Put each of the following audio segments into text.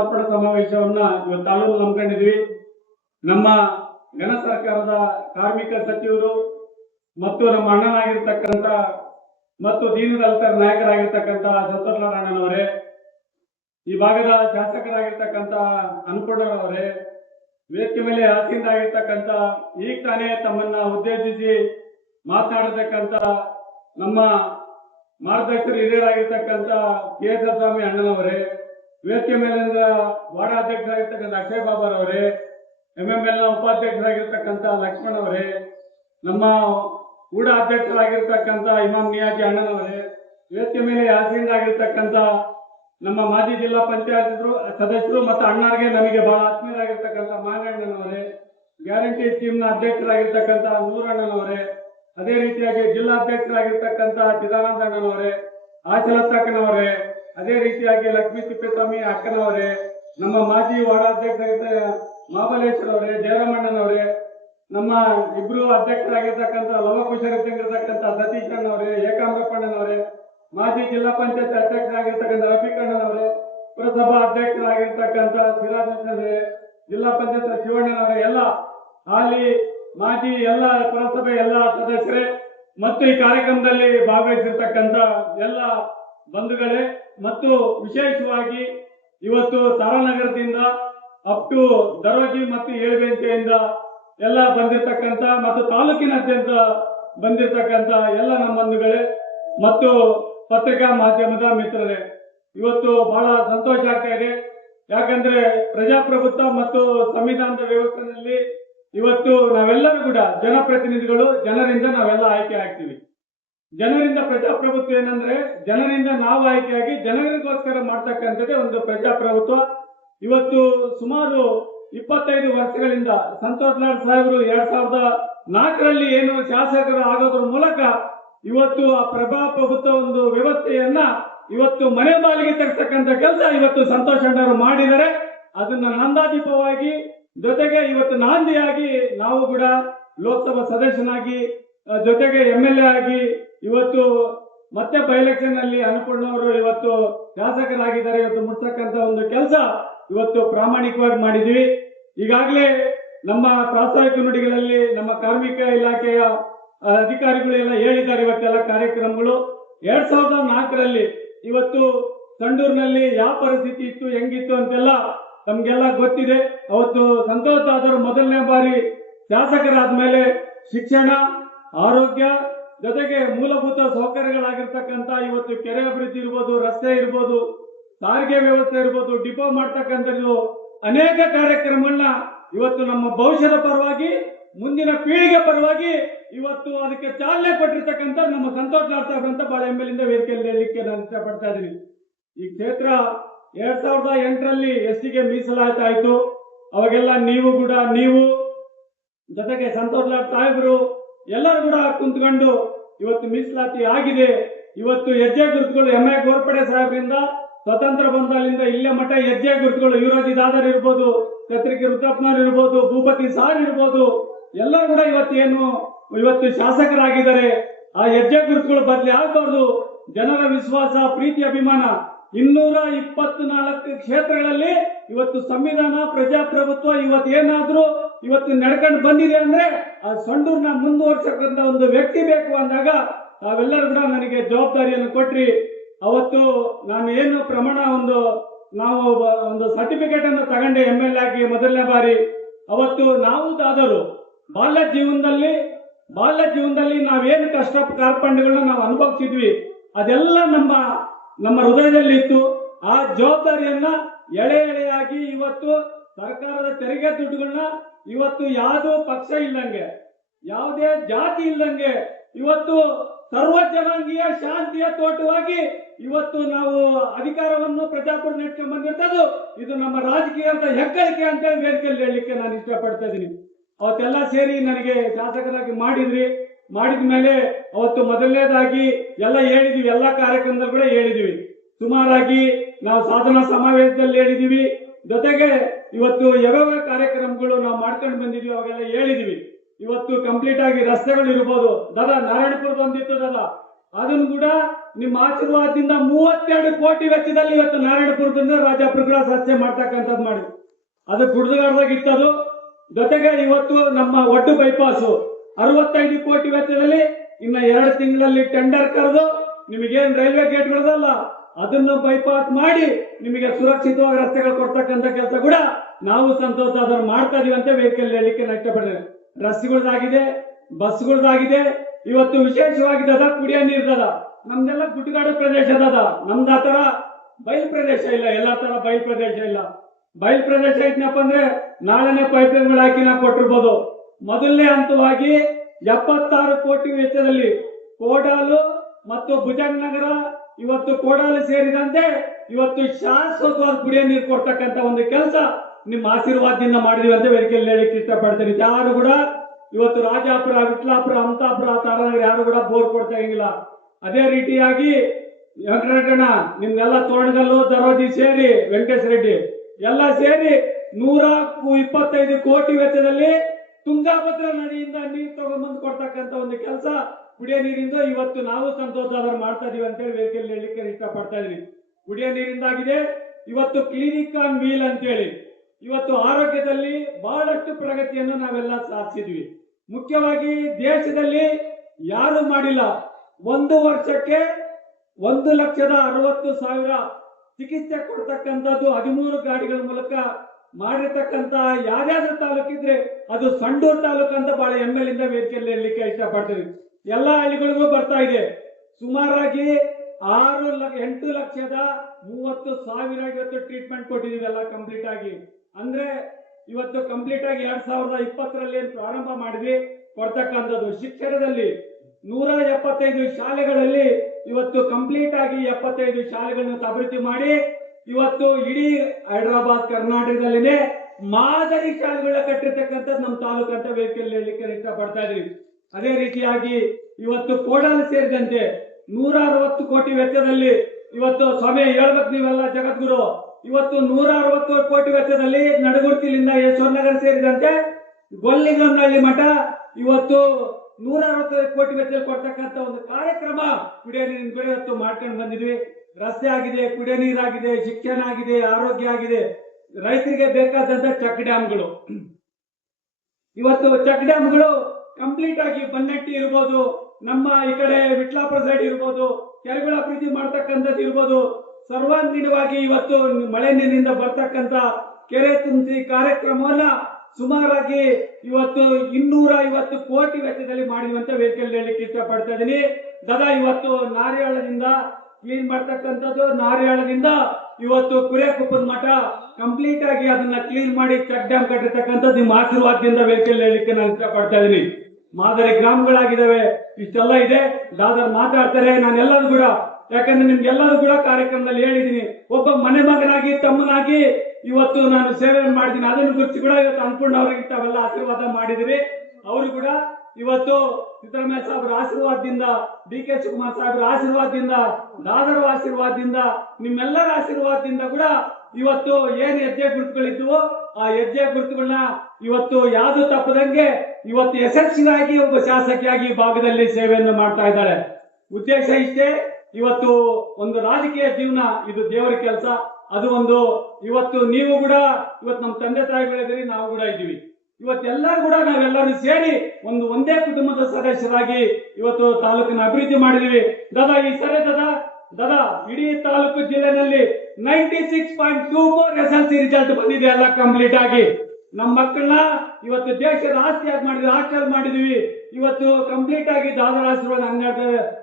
ಸಮರ್ಪಣಾ ಸಮಾವೇಶವನ್ನ ಇವತ್ತು ತಾಲೂಕು ಹಮ್ಮಿಕೊಂಡಿದ್ವಿ. ನಮ್ಮ ಘನ ಸರ್ಕಾರದ ಕಾರ್ಮಿಕ ಸಚಿವರು ಮತ್ತು ನಮ್ಮ ಅಣ್ಣನಾಗಿರ್ತಕ್ಕಂಥ ಮತ್ತು ದೀನದಲಿತರ ನಾಯಕರಾಗಿರ್ತಕ್ಕಂಥ ಸಂತೋಷ್ ನಾರಾಯಣನವರೇ, ಈ ಭಾಗದ ಶಾಸಕರಾಗಿರ್ತಕ್ಕಂಥ ಅನ್ನಪೂರ್ಣರವರೇ, ವೇದಿಕೆ ಮೇಲೆ ಆಸೀನರಾಗಿರ್ತಕ್ಕಂಥ ಈಗ ತಾನೇ ತಮ್ಮನ್ನ ಉದ್ದೇಶಿಸಿ ಮಾತನಾಡತಕ್ಕಂಥ ನಮ್ಮ ಮಾರ್ಗದರ್ಶಕರು ಹಿರಿಯರಾಗಿರ್ತಕ್ಕಂಥ KSR ಸ್ವಾಮಿ ಅಣ್ಣನವರೇ, ವೇದಿಕೆ ಮೇಲಿಂದ ವಾರ್ಡ್ ಅಧ್ಯಕ್ಷರಾಗಿರ್ತಕ್ಕಂಥ ಅಕ್ಷಯ್ ಬಾಬಾರವರೇ, MML ನ ಉಪಾಧ್ಯಕ್ಷರಾಗಿರ್ತಕ್ಕಂಥ ಲಕ್ಷ್ಮಣ್ ಅವರೇ, ನಮ್ಮ ಕೂಡ ಅಧ್ಯಕ್ಷರಾಗಿರ್ತಕ್ಕಂಥ ಇಮಾಮ್ ನಿಯಾಜಿ ಅಣ್ಣನವರೇ, ವೇದಿಕೆ ಮೇಲೆ ಆಸೀನರಾಗಿರ್ತಕ್ಕಂಥ ನಮ್ಮ ಮಾಜಿ ಜಿಲ್ಲಾ ಪಂಚಾಯತ್ ಸದಸ್ಯರು ಮತ್ತು ಅಣ್ಣರಿಗೆ ನನಗೆ ಬಹಳ ಆತ್ಮೀಯರಾಗಿರ್ತಕ್ಕಂಥ ಮಾನಣ್ಣನವರೇ, ಗ್ಯಾರಂಟಿ ಸ್ಕೀಮ್ನ ಅಧ್ಯಕ್ಷರಾಗಿರ್ತಕ್ಕಂಥ ನೂರಣ್ಣನವರೇ, ಅದೇ ರೀತಿಯಾಗಿ ಜಿಲ್ಲಾಧ್ಯಕ್ಷರಾಗಿರ್ತಕ್ಕಂಥ ಚಿದಾನಂದ ಅಣ್ಣನವರೇ, ಆಶಲತ್ತಕ್ಕನವರೇ, ಅದೇ ರೀತಿಯಾಗಿ ಲಕ್ಷ್ಮೀ ತಿಪ್ಪೇಸ್ವಾಮಿ ಅಕ್ಕನವರೇ, ನಮ್ಮ ಮಾಜಿ ವಾರ್ಡ್ ಅಧ್ಯಕ್ಷರಾಗಿದ್ದ ಮಹಾಬಲೇಶ್ವರ ಅವರೇ, ಜಯರಾಮಣ್ಣನವರೇ, ನಮ್ಮ ಇಬ್ರು ಅಧ್ಯಕ್ಷರಾಗಿರ್ತಕ್ಕಂಥ ಲವಕುಶರಿರ್ತಕ್ಕಂಥ ಸತೀಶ್ ಅಣ್ಣವರೇ, ಏಕಾಂಬರಪ್ಪಣ್ಣನವರೇ, ಮಾಜಿ ಜಿಲ್ಲಾ ಪಂಚಾಯತ್ ಅಧ್ಯಕ್ಷರಾಗಿರ್ತಕ್ಕಂಥ ರಫೀಕ್ ಅಣ್ಣನವರೇ, ಪುರಸಭಾ ಅಧ್ಯಕ್ಷರಾಗಿರ್ತಕ್ಕಂಥ ಸಿರಾಜ್, ಜಿಲ್ಲಾ ಪಂಚಾಯತ್ ಶಿವಣ್ಣನವರೇ, ಎಲ್ಲ ಹಾಲಿ ಮಾಜಿ ಎಲ್ಲ ಪುರಸಭೆ ಎಲ್ಲ ಸದಸ್ಯರೇ ಮತ್ತು ಈ ಕಾರ್ಯಕ್ರಮದಲ್ಲಿ ಭಾಗವಹಿಸಿರ್ತಕ್ಕಂಥ ಎಲ್ಲ ಬಂಧುಗಳೇ ಮತ್ತು ವಿಶೇಷವಾಗಿ ಇವತ್ತು ತಾರಾನಗರದಿಂದ ಅಪ್ ಟು ದರೋಜಿ ಮತ್ತು ಏಳುಬೆಂಚೆಯಿಂದ ಎಲ್ಲ ಬಂದಿರತಕ್ಕಂಥ ಮತ್ತು ತಾಲೂಕಿನಾದ್ಯಂತ ಬಂದಿರತಕ್ಕಂಥ ಎಲ್ಲ ನಮ್ಮ ಬಂಧುಗಳೇ ಮತ್ತು ಪತ್ರಿಕಾ ಮಾಧ್ಯಮದ ಮಿತ್ರರೇ, ಇವತ್ತು ಬಹಳ ಸಂತೋಷ ಆಗ್ತಾ ಇದೆ. ಯಾಕಂದ್ರೆ ಪ್ರಜಾಪ್ರಭುತ್ವ ಮತ್ತು ಸಂವಿಧಾನದ ವ್ಯವಸ್ಥೆಯಲ್ಲಿ ಇವತ್ತು ನಾವೆಲ್ಲರೂ ಕೂಡ ಜನಪ್ರತಿನಿಧಿಗಳು, ಜನರಿಂದ ನಾವೆಲ್ಲ ಆಯ್ಕೆ ಆಗ್ತೀವಿ. ಜನರಿಂದ ಪ್ರಜಾಪ್ರಭುತ್ವ ಏನಂದ್ರೆ ಜನರಿಂದ ನಾವು ಆಯ್ಕೆಯಾಗಿ ಜನರಿಗೋಸ್ಕರ ಮಾಡ್ತಕ್ಕಂಥದ್ದೇ ಒಂದು ಪ್ರಜಾಪ್ರಭುತ್ವ. ಇವತ್ತು ಸುಮಾರು 25 ವರ್ಷಗಳಿಂದ ಸಂತೋಷ್ ಲಾಡ್ ಸಾಹೇಬರು 2004ರಲ್ಲಿ ಏನು ಶಾಸಕರು ಆಗೋದ್ರ ಮೂಲಕ ಇವತ್ತು ಆ ಪ್ರಜಾಪ್ರಭುತ್ವ ಒಂದು ವ್ಯವಸ್ಥೆಯನ್ನ ಇವತ್ತು ಮನೆ ಬಾಗಿಲಿಗೆ ತರಿಸ್ತಕ್ಕಂಥ ಕೆಲಸ ಇವತ್ತು ಸಂತೋಷ್ ಅಣ್ಣವರು ಮಾಡಿದರೆ, ಅದನ್ನ ನಂದಾದೀಪವಾಗಿ ಜೊತೆಗೆ ಇವತ್ತು ನಾಂದಿಯಾಗಿ ನಾವು ಕೂಡ ಲೋಕಸಭಾ ಸದಸ್ಯನಾಗಿ ಜೊತೆಗೆ MLA ಆಗಿ ಇವತ್ತು ಮತ್ತೆ ಬೈ ಎಲೆಕ್ಷನ್ ನಲ್ಲಿ ಅನ್ನಪೂರ್ಣವರು ಇವತ್ತು ಶಾಸಕರಾಗಿದ್ದಾರೆ. ಇವತ್ತು ಮುಟ್ತಕ್ಕಂಥ ಒಂದು ಕೆಲಸ ಇವತ್ತು ಪ್ರಾಮಾಣಿಕವಾಗಿ ಮಾಡಿದ್ವಿ. ಈಗಾಗಲೇ ನಮ್ಮ ಪ್ರಾಸ್ತಾವಿಕ ನುಡಿಗಳಲ್ಲಿ ನಮ್ಮ ಕಾರ್ಮಿಕ ಇಲಾಖೆಯ ಅಧಿಕಾರಿಗಳು ಎಲ್ಲ ಹೇಳಿದ್ದಾರೆ. ಇವತ್ತೆಲ್ಲ ಕಾರ್ಯಕ್ರಮಗಳು 2004ರಲ್ಲಿ ಇವತ್ತು ಸಂಡೂರಿನಲ್ಲಿ ಯಾವ ಪರಿಸ್ಥಿತಿ ಇತ್ತು, ಹೆಂಗಿತ್ತು ಅಂತೆಲ್ಲ ತಮ್ಗೆಲ್ಲ ಗೊತ್ತಿದೆ. ಅವತ್ತು ಸಂತೋಷ್ ಆದವರು ಮೊದಲನೇ ಬಾರಿ ಶಾಸಕರಾದ್ಮೇಲೆ ಶಿಕ್ಷಣ, ಆರೋಗ್ಯ ಜೊತೆಗೆ ಮೂಲಭೂತ ಸೌಕರ್ಯಗಳಾಗಿರ್ತಕ್ಕಂಥ ಇವತ್ತು ಕೆರೆ ಅಭಿವೃದ್ಧಿ ಇರ್ಬೋದು, ರಸ್ತೆ ಇರ್ಬೋದು, ಸಾರಿಗೆ ವ್ಯವಸ್ಥೆ ಇರ್ಬೋದು, ಡಿಪೋ ಮಾಡ್ತಕ್ಕಂಥದ್ದು ಅನೇಕ ಕಾರ್ಯಕ್ರಮಗಳನ್ನ ಇವತ್ತು ನಮ್ಮ ಭವಿಷ್ಯದ ಪರವಾಗಿ, ಮುಂದಿನ ಪೀಳಿಗೆ ಪರವಾಗಿ ಇವತ್ತು ಅದಕ್ಕೆ ಚಾಲನೆ ಕೊಟ್ಟಿರ್ತಕ್ಕಂಥ ನಮ್ಮ ಸಂತೋಷ್ ಲಾಡ್ ಸಾಹೇಬ್ ಅಂತ ಬಹಳ MLA ವೇದಿಕೆಯಲ್ಲಿ ಹೇಳಲಿಕ್ಕೆ ನಾನು ಇಷ್ಟಪಡ್ತಾ ಇದ್ದೀನಿ. ಈ ಕ್ಷೇತ್ರ 2008ರಲ್ಲಿ STಗೆ ಮೀಸಲಾಯ್ತಾಯ್ತು. ಅವಾಗೆಲ್ಲ ನೀವು ಜೊತೆಗೆ ಸಂತೋಷ್ ಲಾಡ್ ಸಾಹೇಬರು ಎಲ್ಲರೂ ಕೂಡ ಕುಂತ್ಕೊಂಡು ಇವತ್ತು ಮೀಸಲಾತಿ ಆಗಿದೆ. ಇವತ್ತು ಹೆಜ್ಜೆ ಗುರುತುಗಳು MI ಗೋರ್ಪಡೆ ಸಾಹೇಬರಿಂದ ಸ್ವತಂತ್ರ ಬಂದಾಲಿಂದ ಇಲ್ಲೇ ಮಠ ಹೆಜ್ಜೆ ಗುರುತುಗಳು ಯುವರಾಜಿ ದಾದರ್ ಇರ್ಬೋದು, ಛತ್ರಿಕೆ ರುದ್ರಪ್ಪನವ್ರು ಇರ್ಬೋದು, ಭೂಪತಿ ಸಾರ್ ಇರ್ಬೋದು, ಎಲ್ಲರೂ ಕೂಡ ಇವತ್ತು ಶಾಸಕರಾಗಿದ್ದಾರೆ. ಆ ಹೆಜ್ಜೆ ಗುರುತುಗಳು ಬದಲಿ ಆಗಬಾರ್ದು. ಜನರ ವಿಶ್ವಾಸ, ಪ್ರೀತಿ, ಅಭಿಮಾನ 224 ಕ್ಷೇತ್ರಗಳಲ್ಲಿ ಇವತ್ತು ಸಂವಿಧಾನ, ಪ್ರಜಾಪ್ರಭುತ್ವ ಇವತ್ತು ಇವತ್ತು ನಡ್ಕೊಂಡು ಬಂದಿದೆ ಅಂದ್ರೆ ಆ ಸಂಡೂರ್ನ ಮುಂದುವರ್ಸಕ್ಕಂತ ಒಂದು ವ್ಯಕ್ತಿ ಬೇಕು ಅಂದಾಗ ತಾವೆಲ್ಲರೂ ಕೂಡ ನನಗೆ ಜವಾಬ್ದಾರಿಯನ್ನು ಕೊಟ್ರಿ. ಅವತ್ತು ನಾನು ಏನು ಪ್ರಮಾಣ ನಾವು ಒಂದು ಸರ್ಟಿಫಿಕೇಟ್ ಅನ್ನು ತಗೊಂಡೆ MLA ಆಗಿ ಮೊದಲನೇ ಬಾರಿ. ಅವತ್ತು ನಾವು ದಾದರು ಬಾಲ್ಯ ಜೀವನದಲ್ಲಿ ನಾವೇನು ಕಷ್ಟ ಕಾರ್ಪಣ್ಯಗಳನ್ನ ನಾವು ಅನುಭವಿಸಿದ್ವಿ, ಅದೆಲ್ಲ ನಮ್ಮ ಹೃದಯದಲ್ಲಿ ಇತ್ತು. ಆ ಜವಾಬ್ದಾರಿಯನ್ನ ಎಳೆಯಾಗಿ ಇವತ್ತು ಸರ್ಕಾರದ ತೆರಿಗೆ ದುಡ್ಡುಗಳನ್ನ ಇವತ್ತು ಯಾವುದೋ ಪಕ್ಷ ಇಲ್ಲಂಗೆ, ಯಾವುದೇ ಜಾತಿ ಇಲ್ಲಂಗೆ ಇವತ್ತು ಸರ್ವ ಜನಾಂಗೀಯ ಶಾಂತಿಯ ತೋಟವಾಗಿ ಇವತ್ತು ನಾವು ಅಧಿಕಾರವನ್ನು ಪ್ರಜಾಪ್ರಭುತ್ವ ನೆಟ್ಕೊಂಡು ಬಂದಿರ್ತದ್ದು. ಇದು ನಮ್ಮ ರಾಜಕೀಯದ ಹೆಗ್ಗಳಿಕೆ ಅಂತ ವೇದಿಕೆಯಲ್ಲಿ ಹೇಳಲಿಕ್ಕೆ ನಾನು ಇಷ್ಟಪಡ್ತಾ ಇದ್ದೀನಿ. ಅವತ್ತೆಲ್ಲ ಸೇರಿ ನನಗೆ ಶಾಸಕರಾಗಿ ಮಾಡಿದ ಮೇಲೆ ಅವತ್ತು ಮೊದಲನೇದಾಗಿ ಎಲ್ಲ ಹೇಳಿದೀವಿ, ಎಲ್ಲ ಕಾರ್ಯಕ್ರಮದಲ್ಲಿ ಕೂಡ ಹೇಳಿದೀವಿ. ಸುಮಾರಾಗಿ ನಾವು ಸಾಧನಾ ಸಮಾವೇಶದಲ್ಲಿ ಹೇಳಿದೀವಿ. ಜೊತೆಗೆ ಇವತ್ತು ಯಾವ್ಯಾವ ಕಾರ್ಯಕ್ರಮಗಳು ನಾವು ಮಾಡ್ಕೊಂಡು ಬಂದಿದ್ವಿ ಅವಾಗೆಲ್ಲ ಹೇಳಿದೀವಿ. ಇವತ್ತು ಕಂಪ್ಲೀಟ್ ಆಗಿ ರಸ್ತೆಗಳು ಇರ್ಬೋದು, ನಾರಾಯಣಪುರದ ಒಂದಿತ್ತು ಅದನ್ನು ಕೂಡ ನಿಮ್ಮ ಆಶೀರ್ವಾದದಿಂದ 32 ಕೋಟಿ ವೆಚ್ಚದಲ್ಲಿ ಇವತ್ತು ನಾರಾಯಣಪುರದಿಂದ ರಾಜಾಪುರ ಕೂಡ ರಸ್ತೆ ಮಾಡ್ತಕ್ಕಂಥದ್ದು ಮಾಡಿ ಅದು ಗುಡ್ದಗಾಡದಾಗ ಇತ್ತದು. ಜೊತೆಗೆ ಇವತ್ತು ನಮ್ಮ ಒಡ್ಡು ಬೈಪಾಸ್ 65 ಕೋಟಿ ವೆಚ್ಚದಲ್ಲಿ ಇನ್ನ 2 ತಿಂಗಳಲ್ಲಿ ಟೆಂಡರ್ ಕರೆದು ನಿಮಗೇನು ರೈಲ್ವೆ ಗೇಟ್ಗಳದಲ್ಲ ಅದನ್ನು ಬೈಪಾಸ್ ಮಾಡಿ ನಿಮಗೆ ಸುರಕ್ಷಿತವಾಗಿ ರಸ್ತೆಗಳು ಕೊಡ್ತಕ್ಕಂಥ ಕೆಲಸ ಕೂಡ ನಾವು ಸಂತೋಷ ಅದನ್ನು ಮಾಡ್ತಾ ಇದೀವಿ ಅಂತ ವೇದಿಕೆಯಲ್ಲಿ ಹೇಳಲಿಕ್ಕೆ ನಾನು ಇಷ್ಟಪಡ್ತೇನೆ. ರಸ್ತೆಗಳದಾಗಿದೆ, ಬಸ್ಗಳದಾಗಿದೆ. ಇವತ್ತು ವಿಶೇಷವಾಗಿ ದದ ಕುಡಿಯೋ ನೀರ್ದದ ನಮ್ದೆಲ್ಲ ಗುಡ್ಡಗಾಡು ಪ್ರದೇಶ ಅದ. ನಮ್ದು ಆ ತರ ಬಯಲು ಪ್ರದೇಶ ಇಲ್ಲ, ಎಲ್ಲಾ ತರ ಬಯಲು ಪ್ರದೇಶ ಇಲ್ಲ. ಬಯಲು ಪ್ರದೇಶ ಐತನಪ್ಪ ಅಂದ್ರೆ ನಾಳೆನೆ ಪೈಪ್ಲೈನ್ಗಳು ಹಾಕಿ ನಾವು ಕೊಟ್ಟಿರ್ಬೋದು. ಮೊದಲನೇ ಹಂತವಾಗಿ 76 ಕೋಟಿ ವೆಚ್ಚದಲ್ಲಿ ಕೋಡಾಲು ಮತ್ತು ಭುಜಂಗನಗರ ಇವತ್ತು ಕೋಡಾಲು ಸೇರಿದಂತೆ ಇವತ್ತು ಶಾಶ್ವತವಾದ ಕುಡಿಯೋ ನೀರು ಕೊಡ್ತಕ್ಕಂತ ಒಂದು ಕೆಲಸ ನಿಮ್ಮ ಆಶೀರ್ವಾದದಿಂದ ಮಾಡಿದೀವಿ ಅಂತ ವೇದಿಕೆಯಲ್ಲಿ ಹೇಳಿಕ್ಕೆ ಇಷ್ಟಪಡ್ತೀನಿ. ಯಾರು ಕೂಡ ಇವತ್ತು ರಾಜಾಪುರ, ವಿಟ್ಲಾಪುರ, ಹಂತಾಪುರ, ತಾರಾನಗರ ಯಾರು ಕೂಡ ಬೋರ್ ಕೊಡ್ತಾ ಇಲ್ಲ. ಅದೇ ರೀತಿಯಾಗಿ ವೆಂಕಟರಮಣ ನಿಮ್ಗೆಲ್ಲ ತೋರಣಗಲ್ಲು, ದರೋಜಿ ಸೇರಿ ವೆಂಕಟೇಶ್ ರೆಡ್ಡಿ ಎಲ್ಲ ಸೇರಿ 125 ಕೋಟಿ ವೆಚ್ಚದಲ್ಲಿ ತುಂಗಾಭದ್ರಾ ನದಿಯಿಂದ ನೀರು ತಗೊಂಡ್ಬಂದು ಕೊಡ್ತಕ್ಕಂತ ಒಂದು ಕೆಲಸ ಕುಡಿಯೋ ನೀರಿಂದ ಇವತ್ತು ನಾವು ಸಂತೋಷ ಮಾಡ್ತಾ ಇದೀವಿ ಅಂತ ಹೇಳಿ ವೇದಿಕೆಯಲ್ಲಿ ಹೇಳಲಿಕ್ಕೆ ಇಷ್ಟಪಡ್ತಾ ಇದೀವಿ. ಕುಡಿಯೋ ನೀರಿಂದಾಗಿದೆ. ಇವತ್ತು ಕ್ಲಿನಿಕ್ ಆನ್ ವೀಲ್ ಅಂತೇಳಿ ಇವತ್ತು ಆರೋಗ್ಯದಲ್ಲಿ ಬಹಳಷ್ಟು ಪ್ರಗತಿಯನ್ನು ನಾವೆಲ್ಲ ಸಾಧಿಸಿದ್ವಿ. ಮುಖ್ಯವಾಗಿ ದೇಶದಲ್ಲಿ ಯಾರು ಮಾಡಿಲ್ಲ. 1 ವರ್ಷಕ್ಕೆ 1,60,60,000 ಚಿಕಿತ್ಸೆ ಕೊಡ್ತಕ್ಕಂಥದ್ದು 13 ಗಾಡಿಗಳ ಮೂಲಕ ಮಾಡಿರ್ತಕ್ಕಂಥ ಯಾವ್ಯಾವ್ದು ತಾಲೂಕಿದ್ರೆ ಅದು ಸಂಡೂರು ತಾಲೂಕು ಅಂತ ಬಹಳ ಹೆಮ್ಮೆಲಿಂದ ವೇದಿಕೆಯಲ್ಲಿ ಹೇಳಲಿಕ್ಕೆ ಇಷ್ಟಪಡ್ತೀವಿ. ಎಲ್ಲ ಹಳ್ಳಿಗಳಿಗೂ ಬರ್ತಾ ಇದೆ. ಸುಮಾರಾಗಿ 8,30,000 ಇವತ್ತು ಟ್ರೀಟ್ಮೆಂಟ್ ಕೊಟ್ಟಿದೀವಿ ಎಲ್ಲ ಕಂಪ್ಲೀಟ್ ಆಗಿ. ಅಂದ್ರೆ ಇವತ್ತು ಕಂಪ್ಲೀಟ್ ಆಗಿ 2020ರಲ್ಲಿ ಪ್ರಾರಂಭ ಮಾಡಿದ್ವಿ ಕೊಡ್ತಕ್ಕಂಥದ್ದು. ಶಿಕ್ಷಣದಲ್ಲಿ 175 ಶಾಲೆಗಳಲ್ಲಿ ಇವತ್ತು ಕಂಪ್ಲೀಟ್ ಆಗಿ 75 ಶಾಲೆಗಳನ್ನು ಅಭಿವೃದ್ಧಿ ಮಾಡಿ ಇವತ್ತು ಇಡೀ ಹೈದರಾಬಾದ್ ಕರ್ನಾಟಕದಲ್ಲಿನೇ ಮಾದರಿ ಶಾಲೆಗಳನ್ನ ಕಟ್ಟಿರ್ತಕ್ಕಂಥದ್ದು ನಮ್ಮ ತಾಲೂಕು ಅಂತ ವೇದಿಕೆಯಲ್ಲಿ ಹೇಳಲಿಕ್ಕೆ ಇಷ್ಟಪಡ್ತಾ ಇದೀವಿ. ಅದೇ ರೀತಿಯಾಗಿ ಇವತ್ತು ಕೋಡಾಲು ಸೇರಿದಂತೆ 160 ಕೋಟಿ ವೆಚ್ಚದಲ್ಲಿ ಇವತ್ತು ಸ್ವಾಮಿ ಹೇಳ್ಬೇಕು ನೀವೆಲ್ಲ ಜಗದ್ಗುರು, ಇವತ್ತು 160 ಕೋಟಿ ವೆಚ್ಚದಲ್ಲಿ ನಡಗುರ್ತಿಲಿಂದ ಯಶವಂತನಗರ ಸೇರಿದಂತೆ ಗೊಲ್ಲಿಗನಹಳ್ಳಿ ಮಠ ಇವತ್ತು 160 ಕೋಟಿ ವೆಚ್ಚದಲ್ಲಿ ಕೊಡ್ತಕ್ಕಂಥ ಒಂದು ಕಾರ್ಯಕ್ರಮ ಕುಡಿಯೋ ನೀರಿನ ಬೆಳೆ ಇವತ್ತು ಮಾಡ್ಕೊಂಡು ಬಂದಿದ್ವಿ. ರಸ್ತೆ ಆಗಿದೆ, ಕುಡಿಯೋ ನೀರಾಗಿದೆ, ಶಿಕ್ಷಣ ಆಗಿದೆ, ಆರೋಗ್ಯ ಆಗಿದೆ. ರೈತರಿಗೆ ಬೇಕಾದಂತ ಚೆಕ್ ಡ್ಯಾಮ್ಗಳು ಇವತ್ತು ಚೆಕ್ ಡ್ಯಾಮ್ಗಳು ಕಂಪ್ಲೀಟ್ ಆಗಿ ಬನ್ನಟ್ಟಿ ಇರ್ಬೋದು, ನಮ್ಮ ಈ ಕಡೆ ವಿಟ್ಲಾಪುರ ಸೈಡ್ ಇರ್ಬೋದು, ಕೆರೆಗಳ ಅಭಿವೃದ್ಧಿ ಮಾಡ್ತಕ್ಕಂಥದ್ದು ಇರ್ಬೋದು. ಸರ್ವಾಂಗೀಣವಾಗಿ ಇವತ್ತು ಮಳೆ ನೀರಿನಿಂದ ಬರ್ತಕ್ಕಂಥ ಕೆರೆ ತುಂಬಿಸಿ ಕಾರ್ಯಕ್ರಮವನ್ನ ಸುಮಾರಾಗಿ ಇವತ್ತು 250 ಕೋಟಿ ವೆಚ್ಚದಲ್ಲಿ ಮಾಡಿರುವಂತ ವೇದಿಕೆಯಲ್ಲಿ ಹೇಳಲಿಕ್ಕೆ ಇಷ್ಟಪಡ್ತಾ ಇದೀನಿ. ದದ ಇವತ್ತು ನಾರ್ಯಾಳದಿಂದ ಕ್ಲೀನ್ ಮಾಡ್ತಕ್ಕಂಥದ್ದು, ನಾರ್ಯಾಳದಿಂದ ಇವತ್ತು ಕುರೆಕೊಪ್ಪದ ಮಠ ಕಂಪ್ಲೀಟ್ ಆಗಿ ಅದನ್ನ ಕ್ಲೀನ್ ಮಾಡಿ ಚೆಕ್ ಡ್ಯಾಮ್ ಕಟ್ಟಿರ್ತಕ್ಕಂಥದ್ದು ನಿಮ್ಮ ಆಶೀರ್ವಾದದಿಂದ ವೇದಿಕೆಯಲ್ಲಿ ಹೇಳಲಿಕ್ಕೆ ನಾನು ಇಷ್ಟಪಡ್ತಾ ಇದೀನಿ. ಮಾದರಿ ಗ್ರಾಮಗಳಾಗಿದ್ದಾವೆ, ಇಷ್ಟೆಲ್ಲ ಇದೆ. ದಾದರ್ ಮಾತಾಡ್ತಾರೆ, ನಾನೆಲ್ಲರೂ ಕೂಡ ಯಾಕಂದ್ರೆ ನಿಮ್ಗೆಲ್ಲರೂ ಕೂಡ ಕಾರ್ಯಕ್ರಮದಲ್ಲಿ ಹೇಳಿದೀನಿ. ಒಬ್ಬ ಮನೆ ಮಗನಾಗಿ ತಮ್ಮನಾಗಿ ಇವತ್ತು ನಾನು ಸೇವೆ ಮಾಡಿದ್ದೀನಿ. ಅದನ್ನು ಗುರುತು ಕೂಡ ಇವತ್ತು ಅನ್ಪೂರ್ಣ ಅವರಿಗೆ ತಾವೆಲ್ಲ ಆಶೀರ್ವಾದ ಮಾಡಿದಿರಿ. ಅವರು ಕೂಡ ಇವತ್ತು ಸಿದ್ದರಾಮಯ್ಯ ಸಾಹೇಬ್ರ ಆಶೀರ್ವಾದದಿಂದ, ಡಿ ಕೆ ಶಿವಕುಮಾರ್ ಸಾಹೇಬ್ರ ಆಶೀರ್ವಾದದಿಂದ, ದಾದರ್ ಆಶೀರ್ವಾದದಿಂದ, ನಿಮ್ಮೆಲ್ಲರ ಆಶೀರ್ವಾದದಿಂದ ಕೂಡ ಇವತ್ತು ಏನ್ ಹೆಜ್ಜೆ ಗುರುತುಗಳಿದ್ವು ಆ ಹೆಜ್ಜೆ ಗುರುತುಗಳನ್ನ ಇವತ್ತು ಯಾವುದು ತಪ್ಪದಂಗೆ ಇವತ್ತು ಯಶಸ್ವಿಯಾಗಿ ಒಬ್ಬ ಶಾಸಕಿಯಾಗಿ ಭಾಗದಲ್ಲಿ ಸೇವೆಯನ್ನು ಮಾಡ್ತಾ ಇದ್ದಾಳೆ. ಉದ್ದೇಶ ಇಷ್ಟೇ. ಇವತ್ತು ಒಂದು ರಾಜಕೀಯ ಜೀವನ ಇದು ದೇವರ ಕೆಲಸ. ಅದು ಒಂದು ಇವತ್ತು ನೀವು ಕೂಡ ಇವತ್ತು ನಮ್ಮ ತಂದೆ ತಾಯಿಗಳಿದ್ದೀರಿ, ನಾವು ಕೂಡ ಇದ್ದೀವಿ. ಇವತ್ತೆಲ್ಲರೂ ಕೂಡ ನಾವೆಲ್ಲರೂ ಸೇರಿ ಒಂದೇ ಕುಟುಂಬದ ಸದಸ್ಯರಾಗಿ ಇವತ್ತು ತಾಲೂಕಿನ ಅಭಿವೃದ್ಧಿ ಮಾಡಿದೀವಿ. ದಾದಾ ಈ ಸರಿ ದದ ಇಡೀ ತಾಲೂಕು ಜಿಲ್ಲೆನಲ್ಲಿ 96.24 SLC ರಿಸಲ್ಟ್ ಬಂದಿದೆ ಎಲ್ಲ ಕಂಪ್ಲೀಟ್ ಆಗಿ. ನಮ್ಮ ಮಕ್ಕಳನ್ನ ಇವತ್ತು ದೇಶದ ಆಸ್ತಿಯಾಗಿ ಮಾಡಿದ್ವಿ, ಹಾಸ್ಟೆಲ್ ಮಾಡಿದೀವಿ. ಇವತ್ತು ಕಂಪ್ಲೀಟ್ ಆಗಿ ದಾದರ ಆಶೀರ್ವಾದ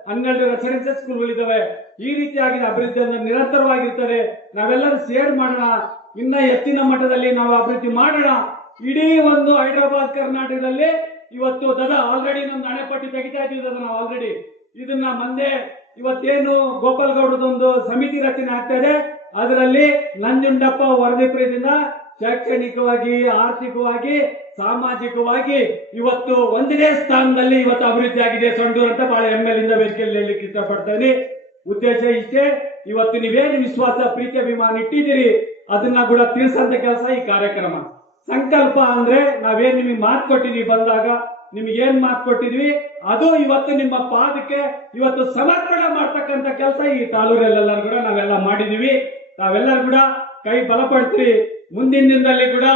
12 ರೆಸಿಡೆನ್ಸಿಯಲ್ ಸ್ಕೂಲ್ಗಳಿದ್ದಾವೆ. ಈ ರೀತಿಯಾಗಿ ಅಭಿವೃದ್ಧಿ ನಿರಂತರವಾಗಿರ್ತದೆ. ನಾವೆಲ್ಲರೂ ಸೇರ್ ಮಾಡೋಣ, ಇನ್ನ ಹೆಚ್ಚಿನ ಮಟ್ಟದಲ್ಲಿ ನಾವು ಅಭಿವೃದ್ಧಿ ಮಾಡೋಣ. ಇಡೀ ಒಂದು ಹೈದರಾಬಾದ್ ಕರ್ನಾಟಕದಲ್ಲಿ ಇವತ್ತು ದದ ಆಲ್ರೆಡಿ ನಮ್ದು ಹಣೆಪಟ್ಟಿ ತೆಗಿತಾ ಇದ್ದೀವಿ. ನಾವು ಆಲ್ರೆಡಿ ಇದನ್ನ ಮುಂದೆ ಇವತ್ತೇನು ಗೋಪಾಲ್ಗೌಡದೊಂದು ಸಮಿತಿ ರಚನೆ ಆಗ್ತಾ ಇದೆ, ಅದರಲ್ಲಿ ನಂಜುಂಡಪ್ಪ ವರದಿ ಪ್ರೀತಿಯಿಂದ ಶೈಕ್ಷಣಿಕವಾಗಿ, ಆರ್ಥಿಕವಾಗಿ, ಸಾಮಾಜಿಕವಾಗಿ ಇವತ್ತು ಒಂದನೇ ಸ್ಥಾನದಲ್ಲಿ ಇವತ್ತು ಅಭಿವೃದ್ಧಿ ಆಗಿದೆ ಸಂಡೂರು ಅಂತ ಬಹಳ ಹೆಮ್ಮೆಲಿಂದ ವೇದಿಕೆಯಲ್ಲಿ ಹೇಳಲಿಕ್ಕೆ ಇಷ್ಟಪಡ್ತೇನೆ. ಉದ್ದೇಶ ಇಷ್ಟೇ. ಇವತ್ತು ನೀವೇನು ವಿಶ್ವಾಸ, ಪ್ರೀತಿ, ಅಭಿಮಾನ ಇಟ್ಟಿದ್ದೀರಿ ಅದನ್ನ ಕೂಡ ತಿಳಿಸಂತ ಕೆಲಸ ಈ ಕಾರ್ಯಕ್ರಮ. ಸಂಕಲ್ಪ ಅಂದ್ರೆ ನಾವೇನ್ ನಿಮಗೆ ಮಾತು ಕೊಟ್ಟಿದೀವಿ ಬಂದಾಗ ನಿಮ್ಗೆ ಏನ್ ಮಾತು ಕೊಟ್ಟಿದ್ವಿ ಅದು ಇವತ್ತು ನಿಮ್ಮ ಪಾದಕ್ಕೆ ಇವತ್ತು ಸಮರ್ಪಣೆ ಮಾಡ್ತಕ್ಕಂಥ ಕೆಲಸ ಈ ತಾಲೂರಲ್ಲೆಲ್ಲರೂ ಕೂಡ ನಾವೆಲ್ಲ ಮಾಡಿದೀವಿ. ತಾವೆಲ್ಲರೂ ಕೂಡ ಕೈ ಬಲಪಡ್ತೀರಿ. ಮುಂದಿನ ದಿನದಲ್ಲಿ ಕೂಡ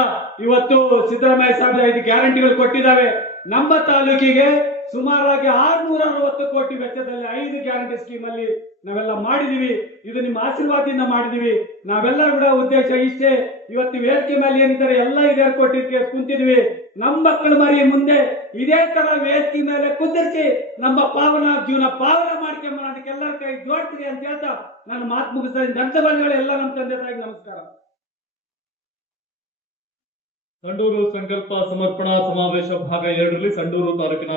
ಇವತ್ತು ಸಿದ್ದರಾಮಯ್ಯ ಸಾಹೇಬ್ 5 ಗ್ಯಾರಂಟಿಗಳು ಕೊಟ್ಟಿದ್ದಾವೆ. ನಮ್ಮ ತಾಲೂಕಿಗೆ ಸುಮಾರಾಗಿ 660 ಕೋಟಿ ವೆಚ್ಚದಲ್ಲಿ 5 ಗ್ಯಾರಂಟಿ ಸ್ಕೀಮ್ ಅಲ್ಲಿ ನಾವೆಲ್ಲ ಮಾಡಿದೀವಿ. ಇದು ನಿಮ್ಮ ಆಶೀರ್ವಾದದಿಂದ ಮಾಡಿದೀವಿ. ನಾವೆಲ್ಲರೂ ಕೂಡ ಉದ್ದೇಶ ಇಷ್ಟೇ. ಇವತ್ತು ವೇದಿಕೆ ಮೇಲೆ ಏನಿದ್ದಾರೆ ಎಲ್ಲ ಇದೇ ಕೊಟ್ಟಿದ್ದಕ್ಕೆ ಕುಂತಿದ್ವಿ. ನಮ್ಮ ಮಕ್ಕಳ ಮರಿ ಮುಂದೆ ಇದೇ ತರ ವೇದಿಕೆ ಮೇಲೆ ಕುಂದಿರಿಸಿ ನಮ್ಮ ಜೀವನ ಪಾವನ ಮಾಡ್ಕೊಂಬ ಅದಕ್ಕೆಲ್ಲರ ಕೈ ಜೋಡ್ತೀರಿ ಅಂತ ಹೇಳ್ತಾ ನಾನು ಮಾತು ಮುಗಿಸ್ತಾ ಇದ್ದೀನಿ. ಧನ್ಯವಾದಗಳು ಎಲ್ಲ ನಮ್ಮ ತಂದೆ ತಾಯಿಗೆ ನಮಸ್ಕಾರ. ಸಂಡೂರು ಸಂಕಲ್ಪ ಸಮರ್ಪಣಾ ಸಮಾವೇಶ ಭಾಗ 2ರಲ್ಲಿ ಸಂಡೂರು ತಾಲೂಕಿನ